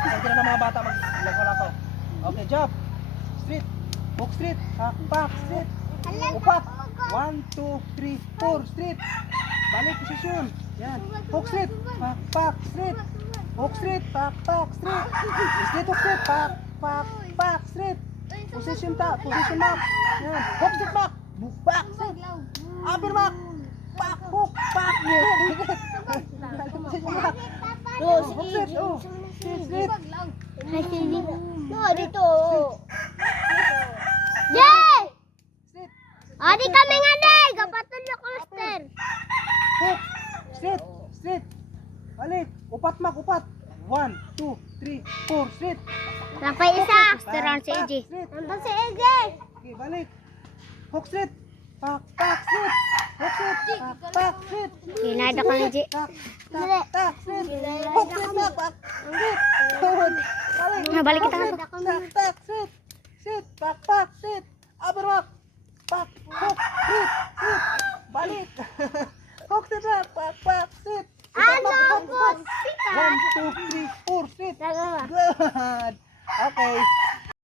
Sige na ng mga bata maglako-lako. Okay, jump. Straight. Hook straight. Pak, straight. Upat. 1, 2, 3, 4. Straight. Balik posisyon. Yan. Hook straight. Pak, straight. Hook straight. Pak, straight. Straight, hook straight. Pak, straight. Position back. Yan. Hook straight back. Back, straight. Upper back. Pak, hook, pak. Position back. Hook straight. Straight. No, dito. Yay! Straight. Adi kami nga day, kapatid na cluster. Hook. Straight. Balik. Upat. 1, 2, 3, 4. Straight. Nakay isa. Steron si AJ. Nandun si AJ. Okay, balik. Hook straight. Pak, straight. Hook straight. Pak, straight. Kinada ka ni AJ. Tak, straight. Hook straight. Pak, straight. Balik. Balik kita. Tak, straight. Straight. Pak, straight. Upper back. Pak, hook, straight. Balik. Hook straight. Pak, straight. Ano po? 1, 2, 3, 4. Straight. Good. Okay.